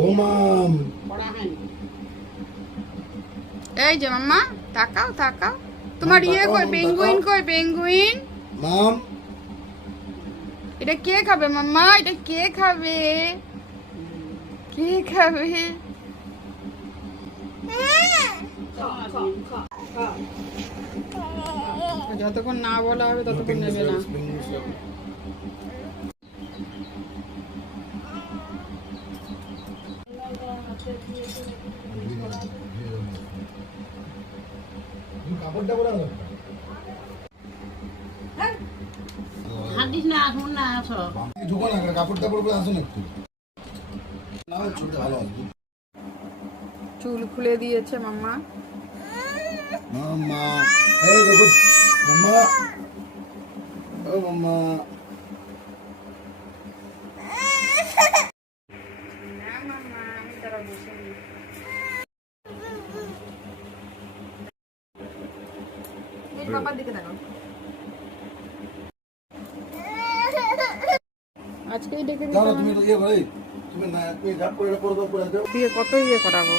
ও মাম, এই যে মাম্মা, তাকাও তাকাও। তোমার ইয়ে কই, পেঙ্গুইন কই, পেঙ্গুইন? মাম এটা কে খাবে মাম্মা? এটা কে খাবে? কে খাবে? যতক্ষণ না বলা হবে ততক্ষণ নেবে না। কাপড়টা পরে আনো। হাঁটিস না, আসুন না, আসো। ঢুকো না, কাপড় টাপড় পরে আসুন একটু। না ছুটে ভালো আসবে। চুল খুলে দিয়েছে মাম্মা। মাম্মা, এই দেখো মাম্মা, ও মাম্মা। বাবার দিকে তাকাও। আজকেই ডেকে দাও না, দিতে তুমি তো ইয়ে ভাই, তুমি না তুমি ঝাপ করে পরে দাও, পরে দাও। দিয়ে কত ইয়ে করাবো।